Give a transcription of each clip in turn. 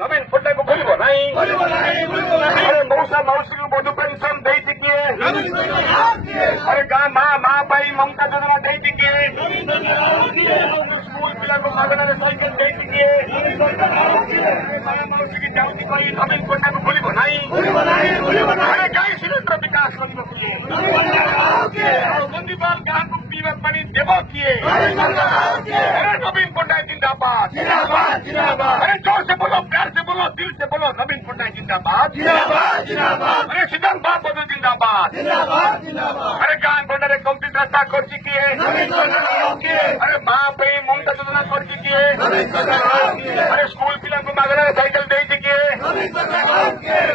नवीन पट्टा को भूल नहीं अरे मौसा मौसी को मधु पेंशन दे चुकी है अरे गाँ माँ माँ भाई ममता योजना दे चुकी है स्कूल पिला को मागना साइकिल दे चुकी है नवीन पट्टा को भूल नहीं अरे गाई सिलेंडर विकास मंदीपाल गाँ को पीवा पानी देव किए अरे नवीन पट्टनायक जिंदाबाद अरे जोर से बोलो प्यार से बोलो दिल से बोलो नवीन पट्टनायक जिंदाबाद अरे सिद्धांत बाबू जिंदाबाद अरे गान बंडारे कंप्लीट रास्ता कर चुकी है अरे माँ भाई ममता योजना कर चुकी है अरे स्कूल पिला को मागना साइकिल दे चुकी है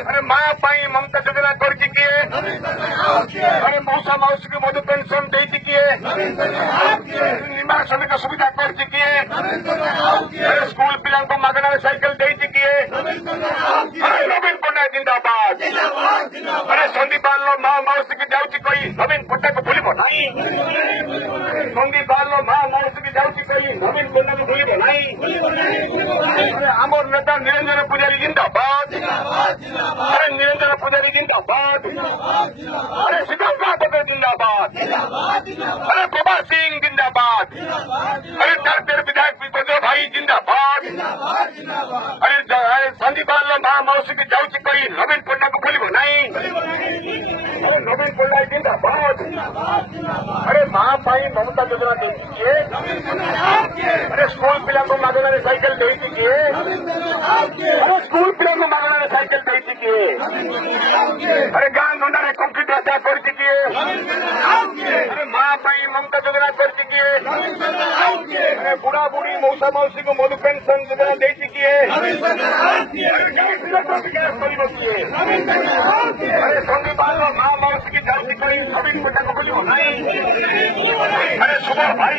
अरे माँ भाई ममता योजना कर चुकी है अरे मौसा मौसी को मधु पेंशन दे चुकी है निवास श्रमिक सुविधा कर चुकी है अरे स्कूल पिला को मागना साइकिल दे चुकी है अरे नवीन पट्टनायक जिंदाबाद अरे संदीपाल माँ मौसी की जाऊँगी कोई नवीन पट्टा को भूल नहीं संदीपाल माँ मौसी की जाऊँगी कोई नवीन पट्टा को भूल नहीं अरे आमर नेता निरंजन पुजारी जिंदाबाद अरे निरंजन पुजारी जिंदाबाद अरे सिद्धांत बाबू जिंदाबाद अरे प्रभा सिंह जिंदाबाद अरे दर विधायक विजय भाई जिंदाबाद अरे संदीपाल माँ मौसी की जाऊँगी कोई नवीन पट्टा को भूल नहीं नवीन पट्टनायक जिंदाबाद अरे माँ भाई ममता योजना दे दीजिए अरे स्कूल पिला को मागना साइकिल दे दीजिए अरे स्कूल पिला को मागना साइकिल दे दीजिए अरे गांव बंडारे कंप्लीट रास्ता कर दीजिए अरे माँ भाई ममता योजना कर दीजिए अरे बुढ़ा बुढ़ी मौसा मौसी को मधु पेंशन योजना दे दीजिए अरे संदीपाल माँ मौसी की जाति करी नवीन पट्टा को भूल नहीं अरे सुबह भाई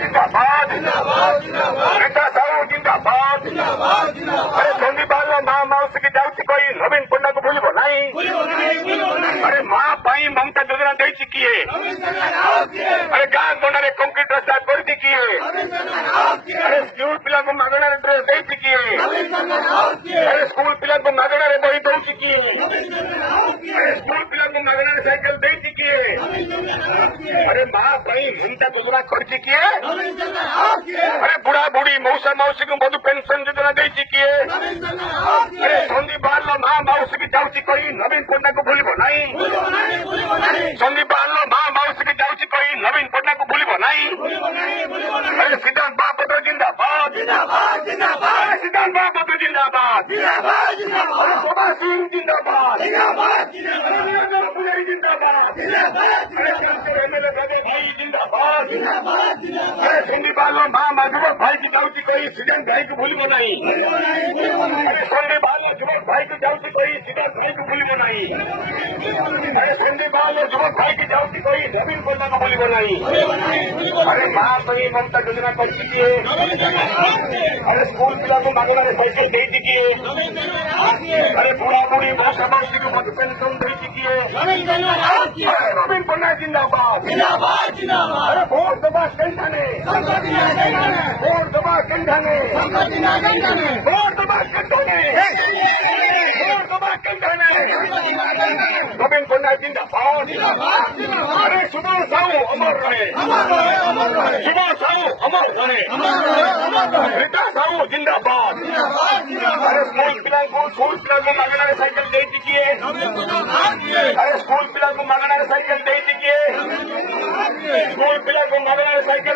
जिंदाबाद नेता साहू जिंदाबाद अरे संदीपाल माँ मौसी की जाति कोई नवीन पट्टा को भूल नहीं अरे माँ भाई ममता योजना दे चुकी है अरे गांव बंडारे कंक्रीट रास्ता कर चुकी है अरे स्कूल पिला को मागना ड्रेस दे चुकी है अरे स्कूल पिला को मागना बही दे चुकी है अरे स्कूल पिला को मागना साइकिल दे चुकी है अरे माँ भाई ममता योजना कर चुकी है अरे बुढ़ा बुढ़ी मौसा मौसी को मधु पेंशन योजना दे चुकी है अरे संदीपाल माँ मौसी की जाऊँगी कोई नवीन पट्टा को भूल नहीं संदीपाल माँ मौसी की जाऊँगी कोई नवीन पट्टा को भूल नहीं अरे सिद्धांत बाबू जिंदाबाद सिद्धांत बाबू जिंदाबाद शोभा सिंह जिंदाबाद पुजारी जिंदाबाद एमएलए भाई जिंदाबाद अरे संदीपाल माँ मधुबन भाई की जाऊँगी कोई सिद्धांत भाई को भूल नहीं अरे संदीपाल जुबक भाई की जाऊँगी कोई सिद्धांत भाई को भूल नहीं अरे संदीपाल जुबक भाई की जाऊँगी कोई नवीन पट्टा को भूल नहीं अरे माँ भाई ममता योजना कर चुकी है अरे स्कूल पिला को मागना साइकिल दे चुकी है अरे बुढ़ा बुढ़ी मौसा मौसी को मधु पेंशन दे चुकी है अरे नवीन पट्टनायक जिंदाबाद अरे वोट दबा कंठाने वोट दबा कंठाने वोट दबा कंठाने नवीन पट्टनायक जिंदाबाद अरे सुबह साहू अमर रहे सुबह साहू अमर रहे रीता साहू जिंदाबाद अरे स्कूल पिला को मागना साइकिल दे दीजिए अरे स्कूल पिला को मागना साइकिल दे दीजिए स्कूल पिला को मागना साइकिल